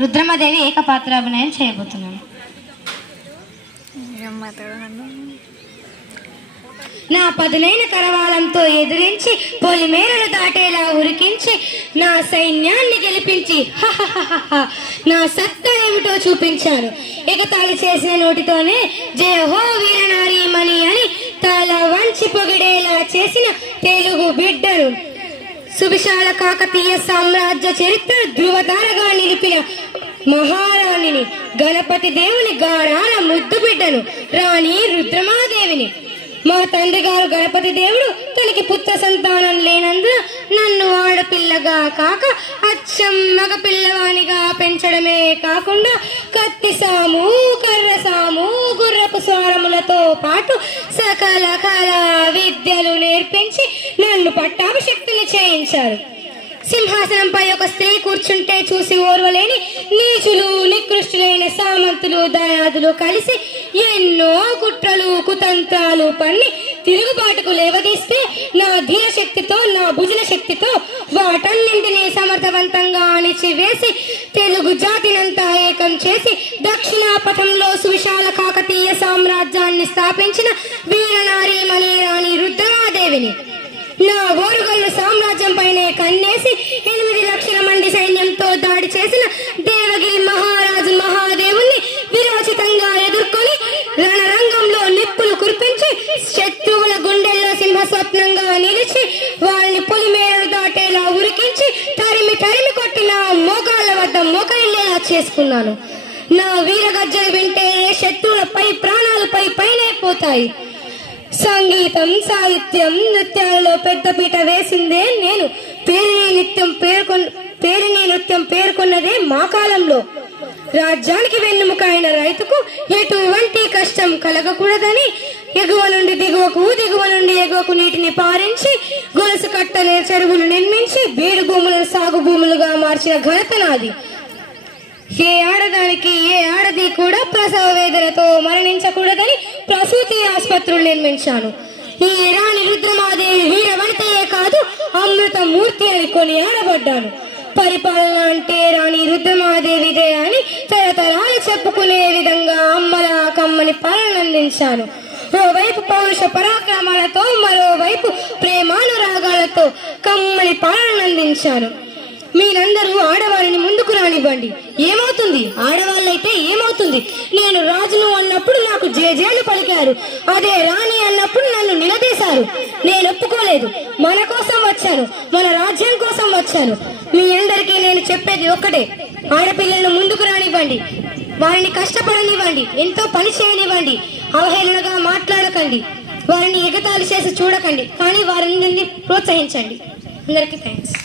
రుద్రమదేవి ఏకపాత్రాభినయం చేయబోతున్నాను. నా పదునైన కరవాలంతో ఎదిరించి పొలిమేరలు దాటేలా ఉరికించి నా సైన్యాన్ని గెలిపించి నా సత్తా ఏమిటో చూపించాను. ఎగతాళి చేసిన నోటితోనే జయ హో వీరనారీమణి అని తల వంచి పొగిడేలా చేసిన తెలుగు బిడ్డను, సువిశాల కాకతీయ సామ్రాజ్య చరిత్ర ధృవతారగా నిలిపిన మహారాణిని, గణపతి దేవుని గారాల ముద్దు బిడ్డను, రాణి రుద్రమాదేవిని. మా తండ్రి గారు గణపతి దేవుడు తనకి పుత్ర సంతానం లేనందున నన్ను ఆడపిల్లగా కాక అచ్చం మగ పిల్లవానిగా పెంచడమే కాకుండా కత్తి సాము, కర్ర సాము, గుర్రపు స్వారములతో పాటు సకల కళా విద్యలు నేర్పించి నన్ను పట్టాభిషక్తులు చేయించారు. సింహాసనంపై ఒక స్త్రీ కూర్చుంటే చూసి ఓర్వలేని నీచులు, నికృష్టులైన సామంతులు, దయాదులు కలిసి ఎన్నో కుట్రలు, కుతంత్రాలు పన్ని తిరుగుబాటుకు లేవదీస్తే నా ధీర శక్తితో, నా భుజన శక్తితో వాటన్నింటినీ సమర్థవంతంగా అణిచివేసి తెలుగు జాతినంతా ఏకం చేసి దక్షిణాపథంలో సువిశాల కాకతీయ సామ్రాజ్యాన్ని స్థాపించిన వీరనారీమణి రాణి రుద్రమాదేవిని. నా ఓరుగల్లు సామ్రాజ్యం పైనే కన్నేసి 8 లక్షల మంది సైన్యంతో దాడి చేసిన దేవగిరి మహారాజు మహాదేవుణ్ణి విరోచితంగా ఎదుర్కొని రణరంగంలో నిప్పులు కురిపించి శత్రువుల గుండెల్లో సింహస్వప్నంగా నిలిచి వారిని పొలిమేరలు దాటేలా ఉరికించి తరిమి కొట్టిన మోకాళ్ళ వద్ద మోకరిల్లేలా చేసుకున్నాను. నా వీరగజ్జలు వింటే శత్రువులపై ప్రాణాలపై పైనే పోతాయి. సంగీతం, సాహిత్యం, నృత్యాలలో పెద్దపీట వేసిందే నేను. పేరిణి నృత్యం పేర్కొన్నదే మా కాలంలో. రాజ్యానికి వెన్నుముక అయిన రైతుకు ఎటువంటి కష్టం కలగకూడదని ఎగువ నుండి దిగువకు, దిగువ నుండి ఎగువకు నీటిని పారించి గొలుసు కట్టలే చెరువులు నిర్మించి బీడు భూములను సాగు భూములుగా మార్చిన ఘనత నాది. ఏ ఆడదానికి, ఏ ఆడది కూడా ప్రసవ వేదనతో మరణించకూడదని ప్రసూతి ఆసుపత్రులు నిర్మించాను. ఈ రాణి రుద్రమాదేవి వీరవనితయే కాదు, అమృత మూర్తి అని కొనియాడబడ్డాను. పరిపాలన అంటే రాణి రుద్రమాదేవిదే అని తరతరాలు చెప్పుకునే విధంగా అమ్మల కమ్మని పాలన అందించాను. ఓవైపు పౌరుష పరాక్రమాలతో, మరోవైపు ప్రేమానురాగాలతో కమ్మని పాలన అందించాను. మీరందరూ ఆడవారిని ముందుకు రానివ్వండి. ఏమవుతుంది? ఆడవాళ్ళైతే ఏమవుతుంది? నేను రాజును అన్నప్పుడు నాకు జేజేలు పలికారు, అదే రాణి అన్నప్పుడు నన్ను నిలదీశారు. నేను ఒప్పుకోలేదు. మన కోసం వచ్చాను, మన రాజ్యం కోసం వచ్చాను. మీ అందరికీ నేను చెప్పేది ఒక్కటే, ఆడపిల్లలను ముందుకు రానివ్వండి, వారిని కష్టపడనివ్వండి, ఎంతో పని చేయనివ్వండి. అవహేళనగా మాట్లాడకండి, వారిని ఎగతాళి చేసి చూడకండి, కానీ వారిని ప్రోత్సహించండి. అందరికీ థ్యాంక్స్.